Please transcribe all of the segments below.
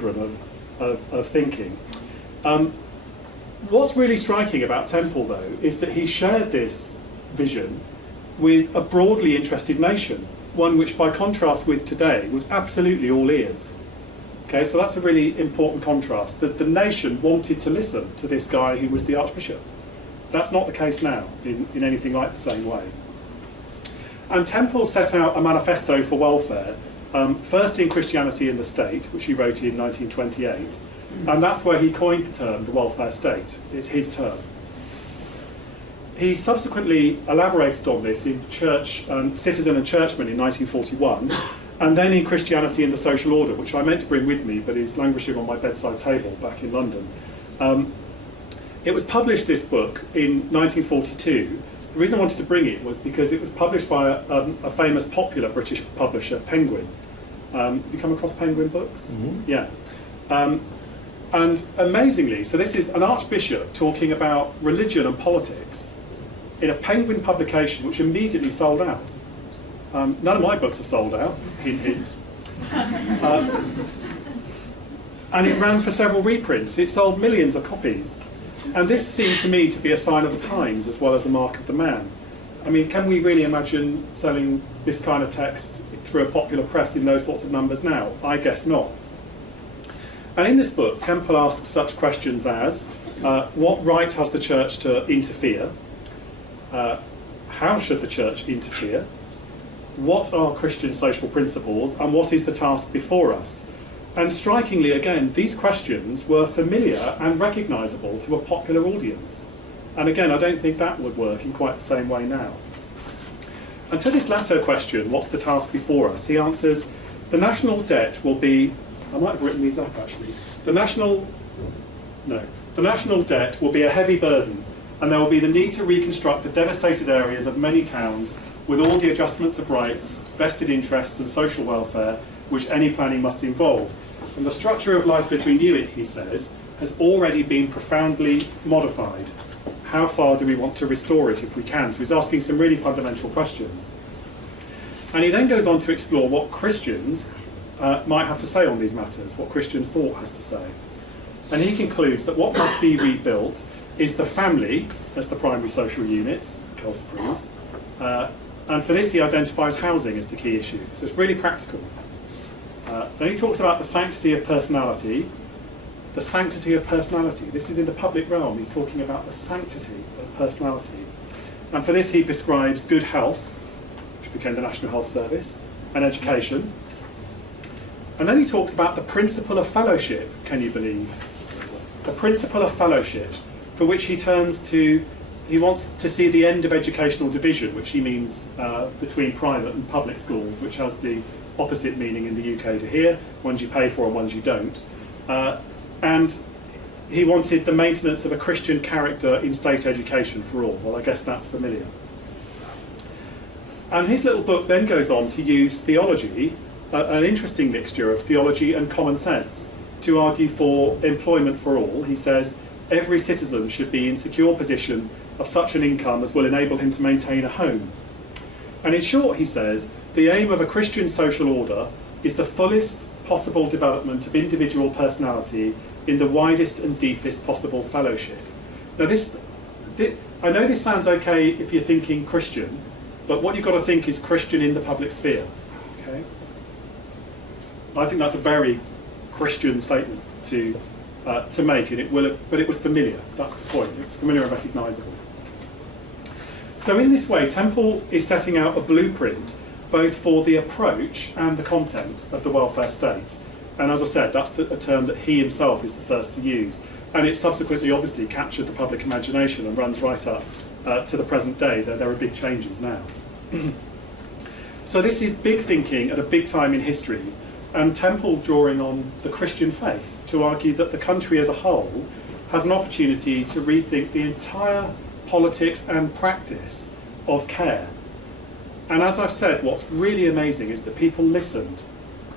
cauldron of thinking. What's really striking about Temple, though, is that he shared this vision with a broadly interested nation, one which, by contrast with today, was absolutely all ears. Okay, so that's a really important contrast, that the nation wanted to listen to this guy who was the Archbishop. That's not the case now, in anything like the same way. And Temple set out a manifesto for welfare, first in Christianity in the State, which he wrote in 1928, and that's where he coined the term the welfare state. It's his term. He subsequently elaborated on this in Church, Citizen and Churchman in 1941, and then in Christianity in the Social Order, which I meant to bring with me, but is languishing on my bedside table back in London. It was published, this book, in 1942. The reason I wanted to bring it was because it was published by a famous popular British publisher, Penguin. Have you come across Penguin books? Mm-hmm. Yeah. And amazingly, so this is an archbishop talking about religion and politics in a Penguin publication which immediately sold out. None of my books have sold out, hint, hint. And it ran for several reprints. It sold millions of copies. And this seemed to me to be a sign of the times as well as a mark of the man. I mean, can we really imagine selling this kind of text through a popular press in those sorts of numbers now? I guess not. And in this book, Temple asks such questions as, what right has the church to interfere? How should the church interfere? What are Christian social principles, and what is the task before us? And strikingly, again, these questions were familiar and recognisable to a popular audience. And again, I don't think that would work in quite the same way now. And to this latter question, what's the task before us, he answers, the national debt will be, I might have written these up actually, the national debt will be a heavy burden, and there will be the need to reconstruct the devastated areas of many towns with all the adjustments of rights, vested interests and social welfare which any planning must involve. And the structure of life as we knew it, he says, has already been profoundly modified. How far do we want to restore it if we can? So he's asking some really fundamental questions. And he then goes on to explore what Christians might have to say on these matters, what Christian thought has to say. And he concludes that what must be rebuilt is the family as the primary social unit, Kells proves, and for this he identifies housing as the key issue. So it's really practical. Then he talks about the sanctity of personality. The sanctity of personality. This is in the public realm. He's talking about the sanctity of personality. And for this he prescribes good health, which became the National Health Service, and education. And then he talks about the principle of fellowship, can you believe? The principle of fellowship, for which he turns to, he wants to see the end of educational division, which he means between private and public schools, which has the opposite meaning in the UK to here, ones you pay for and ones you don't. And he wanted the maintenance of a Christian character in state education for all. Well, I guess that's familiar. And his little book then goes on to use theology, an interesting mixture of theology and common sense, to argue for employment for all. He says, every citizen should be in secure position of such an income as will enable him to maintain a home. And in short, he says, the aim of a Christian social order is the fullest possible development of individual personality in the widest and deepest possible fellowship. Now I know this sounds okay if you're thinking Christian, but what you've got to think is Christian in the public sphere. Okay? I think that's a very Christian statement to make, and but it was familiar. That's the point. It's familiar and recognisable. So in this way, Temple is setting out a blueprint both for the approach and the content of the welfare state. And as I said, that's a term that he himself is the first to use. And it subsequently obviously captured the public imagination and runs right up to the present day. There are big changes now. So this is big thinking at a big time in history, and Temple drawing on the Christian faith to argue that the country as a whole has an opportunity to rethink the entire politics and practice of care. And as I've said, what's really amazing is that people listened.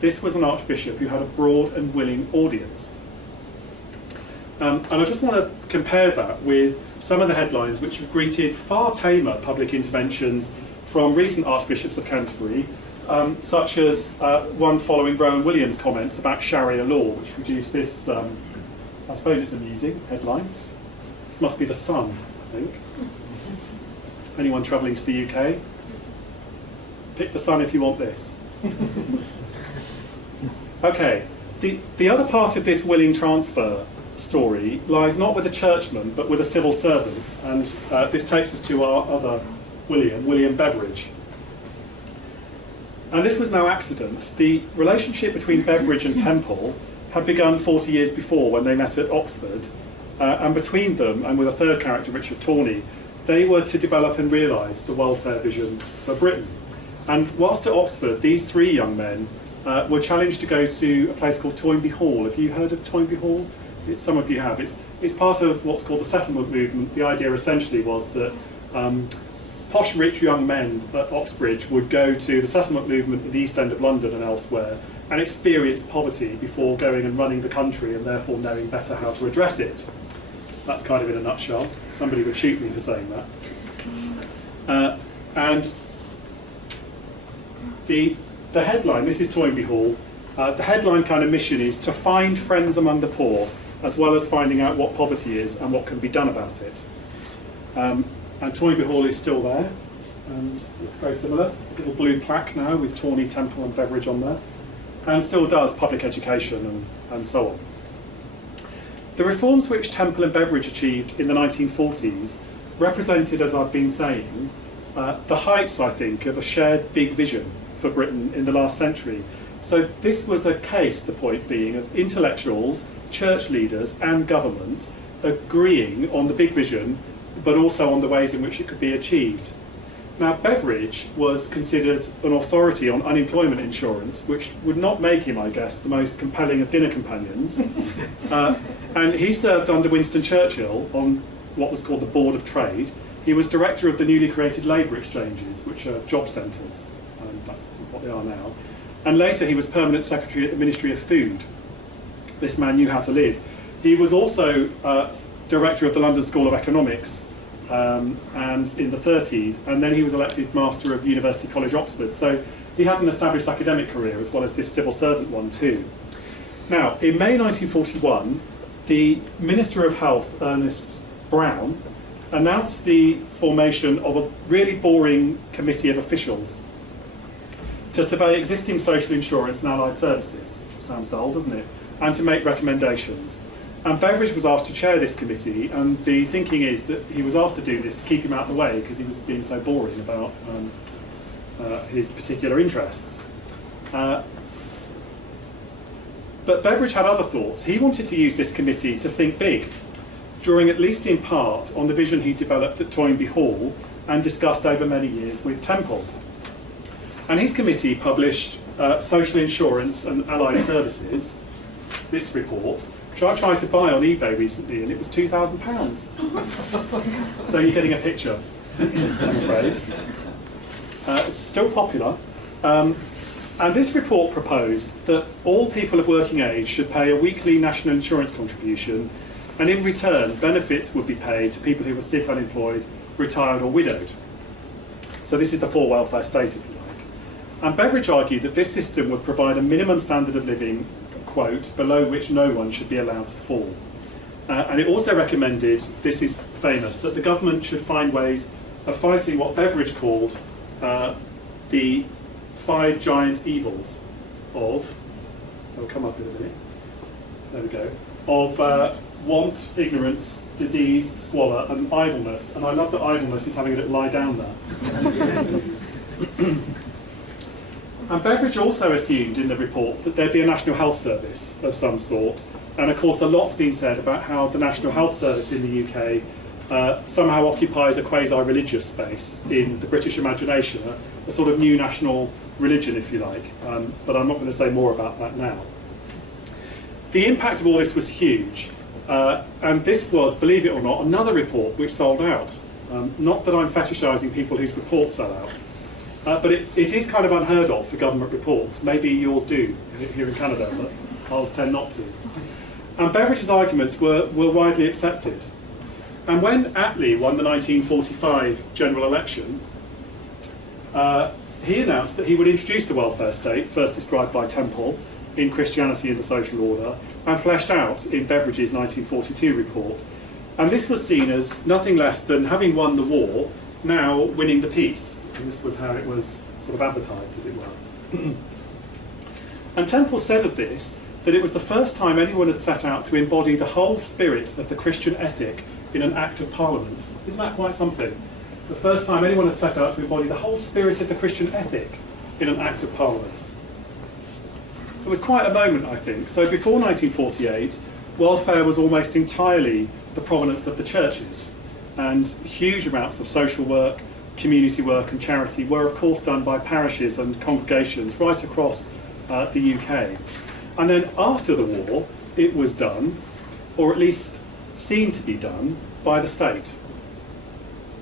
This was an archbishop who had a broad and willing audience. And I just want to compare that with some of the headlines which have greeted far tamer public interventions from recent archbishops of Canterbury, such as one following Rowan Williams' comments about Sharia law, which produced this, I suppose it's amusing, headline. This must be the Sun, I think. Anyone travelling to the UK? Pick the Sun if you want this. Okay, the other part of this willing transfer story lies not with a churchman but with a civil servant, and this takes us to our other William Beveridge. And this was no accident. The relationship between Beveridge and Temple had begun 40 years before when they met at Oxford, and between them, and with a third character, Richard Tawney, they were to develop and realise the welfare vision for Britain. And whilst at Oxford, these three young men were challenged to go to a place called Toynbee Hall. Have you heard of Toynbee Hall? Some of you have. It's part of what's called the settlement movement. The idea essentially was that posh, rich young men at Oxbridge would go to the settlement movement in the East End of London and elsewhere and experience poverty before going and running the country and therefore knowing better how to address it. That's kind of in a nutshell. Somebody would shoot me for saying that. And the headline, this is Toynbee Hall, the headline kind of mission is to find friends among the poor, as well as finding out what poverty is and what can be done about it. And Toynbee Hall is still there, and very similar, little blue plaque now with Tawney, Temple and Beveridge on there, and still does public education and so on. The reforms which Temple and Beveridge achieved in the 1940s represented, as I've been saying, the heights, I think, of a shared big vision for Britain in the last century. So this was a case, the point being, of intellectuals, church leaders and government agreeing on the big vision, but also on the ways in which it could be achieved. Now, Beveridge was considered an authority on unemployment insurance, which would not make him, I guess, the most compelling of dinner companions. And he served under Winston Churchill on what was called the Board of Trade. He was director of the newly created labour exchanges, which are job centres, and that's what they are now. And later he was permanent secretary at the Ministry of Food. This man knew how to live. He was also director of the London School of Economics, and in the 30s, and then he was elected Master of University College, Oxford. So he had an established academic career as well as this civil servant one too. Now, in May 1941, the Minister of Health, Ernest Brown, announced the formation of a really boring committee of officials to survey existing social insurance and allied services. Sounds dull, doesn't it? And to make recommendations. And Beveridge was asked to chair this committee, and the thinking is that he was asked to do this to keep him out of the way because he was being so boring about his particular interests. But Beveridge had other thoughts. He wanted to use this committee to think big, drawing at least in part on the vision he developed at Toynbee Hall and discussed over many years with Temple. And his committee published Social Insurance and Allied Services, this report, which I tried to buy on eBay recently, and it was £2,000. So you're getting a picture, I'm afraid. It's still popular. And this report proposed that all people of working age should pay a weekly national insurance contribution, and in return, benefits would be paid to people who were sick, unemployed, retired or widowed. So this is the full welfare state, if you like. And Beveridge argued that this system would provide a minimum standard of living, quote, below which no one should be allowed to fall. And it also recommended, this is famous, that the government should find ways of fighting what Beveridge called the 5 giant evils of, they'll come up in a minute, there we go, of want, ignorance, disease, squalor and idleness. And I love that idleness is having a little lie down there. And Beveridge also assumed in the report that there'd be a National Health Service of some sort. And of course, a lot's been said about how the National Health Service in the UK somehow occupies a quasi-religious space in the British imagination, a sort of new national religion, if you like. But I'm not going to say more about that now. The impact of all this was huge. And this was, believe it or not, another report which sold out. Not that I'm fetishising people whose reports sell out. But it is kind of unheard of for government reports. Maybe yours do here in Canada, but ours tend not to. And Beveridge's arguments were widely accepted. And when Attlee won the 1945 general election, he announced that he would introduce the welfare state, first described by Temple in Christianity and the Social Order, and fleshed out in Beveridge's 1942 report. And this was seen as nothing less than having won the war, now winning the peace. And this was how it was sort of advertised, as it were. And Temple said of this that it was the first time anyone had set out to embody the whole spirit of the Christian ethic in an Act of Parliament. Isn't that quite something? The first time anyone had set out to embody the whole spirit of the Christian ethic in an Act of Parliament. It was quite a moment, I think. So before 1948, welfare was almost entirely the provenance of the churches, and huge amounts of social work, community work and charity were of course done by parishes and congregations right across the UK. And then after the war, it was done, or at least seen to be done, by the state.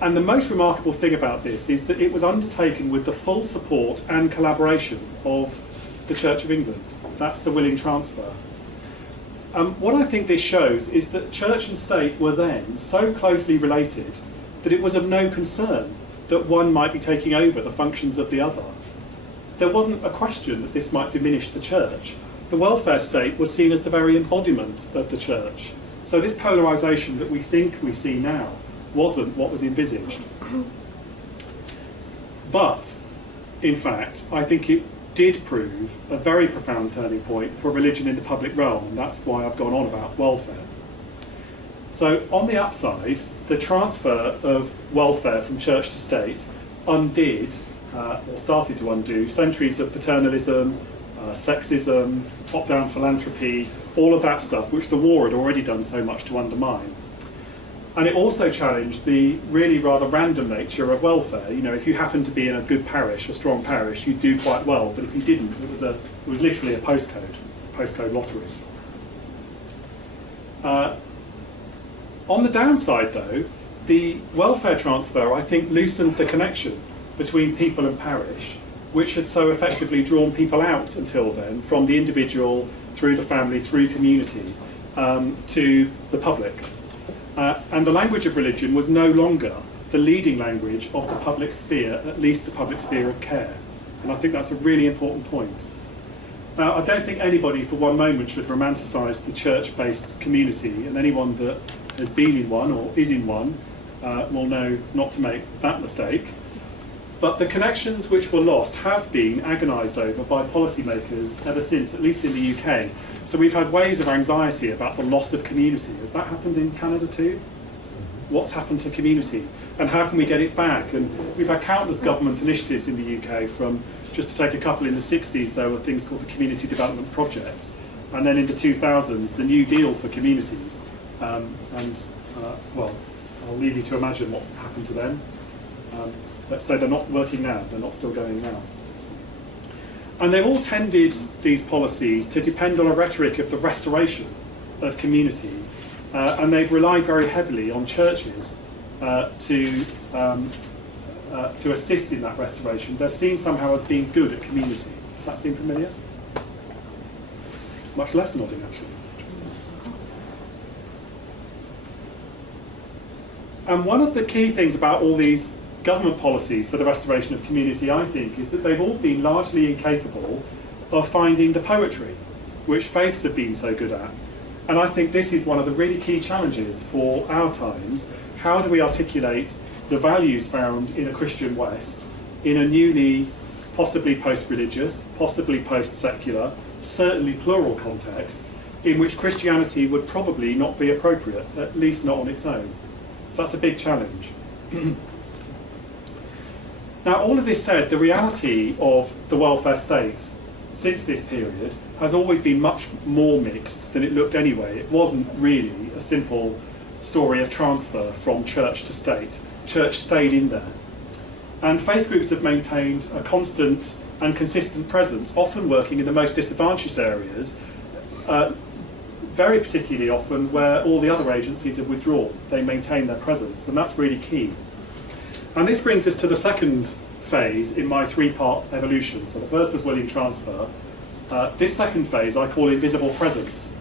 And the most remarkable thing about this is that it was undertaken with the full support and collaboration of the Church of England. That's the willing transfer. What I think this shows is that church and state were then so closely related that it was of no concern that one might be taking over the functions of the other. There wasn't a question that this might diminish the church. The welfare state was seen as the very embodiment of the church. So this polarisation that we think we see now wasn't what was envisaged. But, in fact, I think it did prove a very profound turning point for religion in the public realm, and that's why I've gone on about welfare. So, on the upside, the transfer of welfare from church to state undid, or started to undo, centuries of paternalism, sexism, top-down philanthropy, all of that stuff, which the war had already done so much to undermine. And it also challenged the really rather random nature of welfare. You know, if you happened to be in a good parish, a strong parish, you'd do quite well. But if you didn't, it was literally a postcode lottery. On the downside, though, the welfare transfer, I think, loosened the connection between people and parish, which had so effectively drawn people out until then from the individual, through the family, through community, to the public. And the language of religion was no longer the leading language of the public sphere, at least the public sphere of care. And I think that's a really important point. Now, I don't think anybody for one moment should romanticise the church-based community, and anyone that has been in one or is in one will know not to make that mistake. But the connections which were lost have been agonised over by policymakers ever since, at least in the UK. So we've had waves of anxiety about the loss of community. Has that happened in Canada too? What's happened to community? And how can we get it back? And we've had countless government initiatives in the UK from, just to take a couple, in the 60s there were things called the Community Development Projects. And then in the 2000s, the New Deal for Communities. Well, I'll leave you to imagine what happened to them. Let's say they're not working now, they're not still going now. And they've all tended, these policies, to depend on a rhetoric of the restoration of community, and they've relied very heavily on churches to assist in that restoration. They're seen somehow as being good at community. Does that seem familiar? Much less nodding, actually. And one of the key things about all these government policies for the restoration of community, I think, is that they've all been largely incapable of finding the poetry which faiths have been so good at. And I think this is one of the really key challenges for our times. How do we articulate the values found in a Christian West in a newly, possibly post-religious, possibly post-secular, certainly plural context, in which Christianity would probably not be appropriate, at least not on its own. So that's a big challenge. Now, all of this said, the reality of the welfare state since this period has always been much more mixed than it looked anyway. It wasn't really a simple story of transfer from church to state. Church stayed in there. And faith groups have maintained a constant and consistent presence, often working in the most disadvantaged areas, very particularly often where all the other agencies have withdrawn. They maintain their presence, and that's really key. And this brings us to the second phase in my three-part evolution. So the first was willing transfer. This second phase I call invisible presence.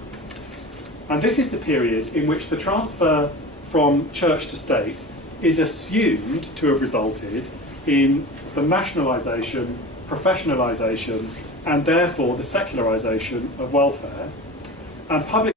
And this is the period in which the transfer from church to state is assumed to have resulted in the nationalisation, professionalisation, and therefore the secularisation of welfare, and public